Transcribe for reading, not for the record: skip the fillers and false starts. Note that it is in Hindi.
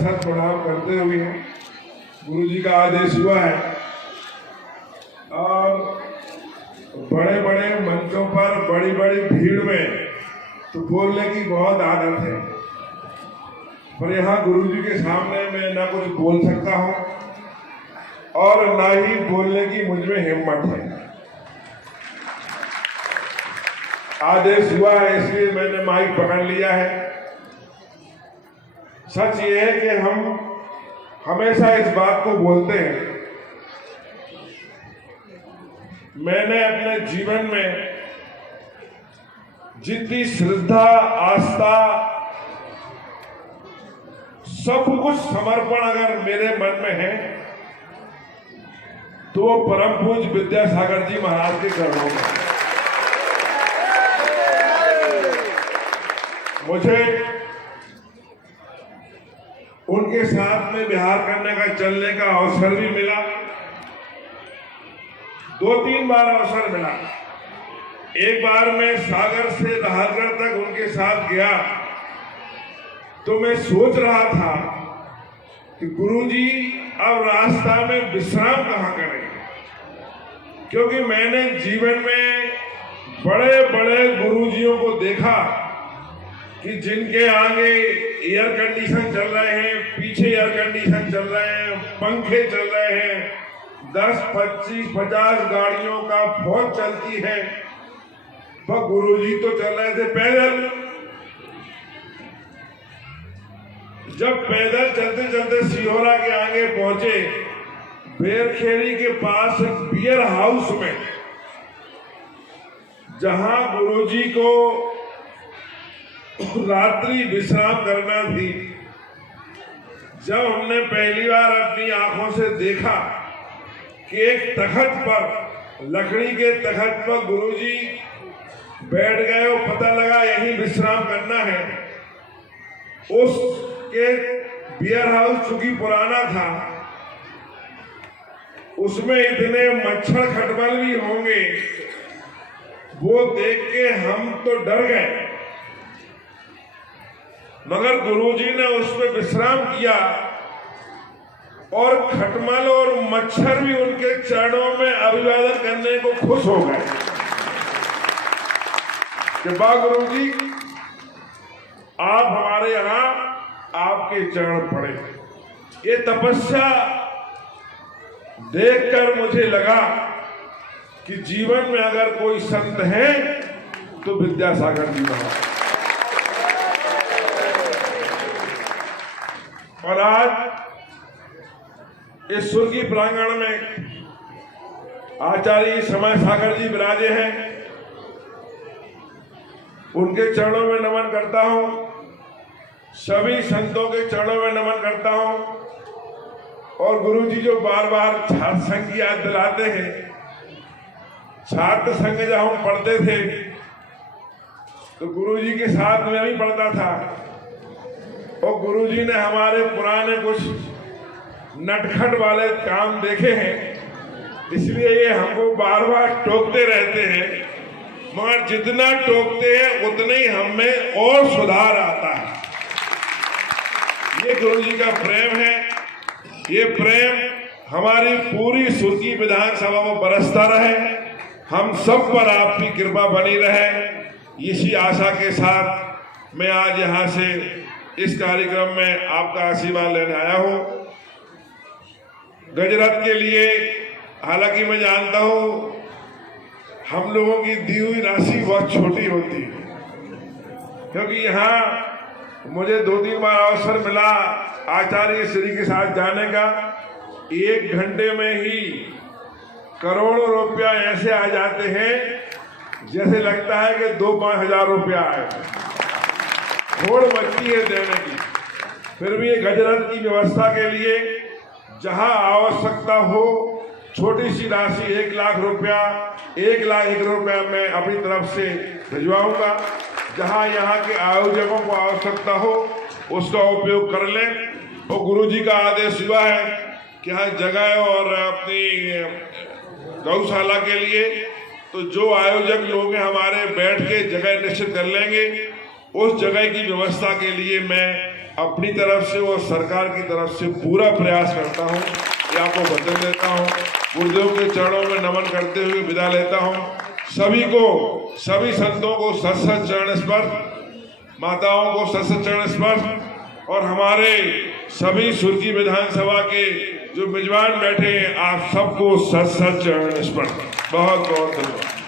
अक्षर प्रणाम करते हुए गुरु जी का आदेश हुआ है और बड़े बड़े मंचों पर बड़ी बड़ी भीड़ में तो बोलने की बहुत आदत है, पर यहाँ गुरु जी के सामने मैं ना कुछ बोल सकता हूँ और ना ही बोलने की मुझ में हिम्मत है। आदेश हुआ है इसलिए मैंने माइक पकड़ लिया है। सच ये है कि हम हमेशा इस बात को बोलते हैं, मैंने अपने जीवन में जितनी श्रद्धा आस्था सब कुछ समर्पण अगर मेरे मन में है तो वो परम पूज्य विद्यासागर जी महाराज के चरणों में। मुझे उनके साथ में विहार करने का चलने का अवसर भी मिला, 2-3 बार अवसर मिला। एक बार मैं सागर से नाहरगढ़ तक उनके साथ गया तो मैं सोच रहा था कि गुरुजी अब रास्ता में विश्राम कहाँ करें, क्योंकि मैंने जीवन में बड़े बड़े गुरुजियों को देखा कि जिनके आगे एयर कंडीशन चल रहे हैं, पीछे एयर कंडीशन चल रहे हैं, पंखे चल रहे हैं, 10, 25, 50 गाड़ियों का फौज चलती है, वह गुरुजी तो चल रहे थे पैदल। जब पैदल चलते चलते सिहोरा के आगे पहुंचे, बेरखेड़ी के पास एक बियर हाउस में जहां गुरुजी को रात्रि विश्राम करना थी, जब हमने पहली बार अपनी आंखों से देखा कि एक तख्त पर, लकड़ी के तख्त पर गुरुजी बैठ गए और पता लगा यहीं विश्राम करना है। उसके बियर हाउस चूंकि पुराना था, उसमें इतने मच्छर खटमल भी होंगे, वो देख के हम तो डर गए, मगर गुरुजी ने उस पर विश्राम किया और खटमल और मच्छर भी उनके चरणों में अभिवादन करने को खुश हो गए कि वाह गुरुजी, आप हमारे यहाँ आपके चरण पड़े। ये तपस्या देखकर मुझे लगा कि जीवन में अगर कोई संत है तो विद्यासागर जी महाराज। और आज इस सुर्गी प्रांगण में आचार्य समय सागर जी विराजे हैं, उनके चरणों में नमन करता हूं, सभी संतों के चरणों में नमन करता हूं। और गुरु जी जो बार बार छात्र संघ की याद दिलाते हैं, छात्र संघ जब हम पढ़ते थे तो गुरु जी के साथ में भी पढ़ता था और गुरुजी ने हमारे पुराने कुछ नटखट वाले काम देखे हैं, इसलिए ये हमको बार बार टोकते रहते हैं, मगर जितना टोकते हैं उतने ही हम में और सुधार आता है। ये गुरुजी का प्रेम है, ये प्रेम हमारी पूरी सुर्गी विधानसभा में बरसता रहे, हम सब पर आपकी कृपा बनी रहे, इसी आशा के साथ मैं आज यहाँ से इस कार्यक्रम में आपका आशीर्वाद लेने आया हूं। गजरथ के लिए हालांकि मैं जानता हूं हम लोगों की दी हुई राशि बहुत छोटी होती है, क्योंकि यहाँ मुझे 2-3 बार अवसर मिला आचार्य श्री के साथ जाने का। 1 घंटे में ही करोड़ों रुपया ऐसे आ जाते हैं जैसे लगता है कि 2-5 हजार रुपया आए, होड़ मचती है देने की। फिर भी गजरथ की व्यवस्था के लिए जहां आवश्यकता हो, छोटी सी राशि 1 लाख रुपया, 1 लाख 1 रुपया मैं अपनी तरफ से भिजवाऊंगा। जहां यहाँ के आयोजकों को आवश्यकता हो उसका उपयोग कर लें। और गुरुजी का आदेश हुआ है कि यहाँ जगह और अपनी गौशाला के लिए तो जो आयोजक लोग हैं हमारे बैठ के जगह निश्चित कर लेंगे, उस जगह की व्यवस्था के लिए मैं अपनी तरफ से और सरकार की तरफ से पूरा प्रयास करता हूँ कि आपको वचन देता हूँ। गुरुदेव के चरणों में नमन करते हुए विदा लेता हूँ। सभी को, सभी संतों को सत सत चरण स्पर्श, माताओं को सत सत चरण स्पर्श, और हमारे सभी सुरजी विधानसभा के जो मेजबान बैठे हैं आप सबको सत सत चरण स्पर्श। बहुत बहुत धन्यवाद।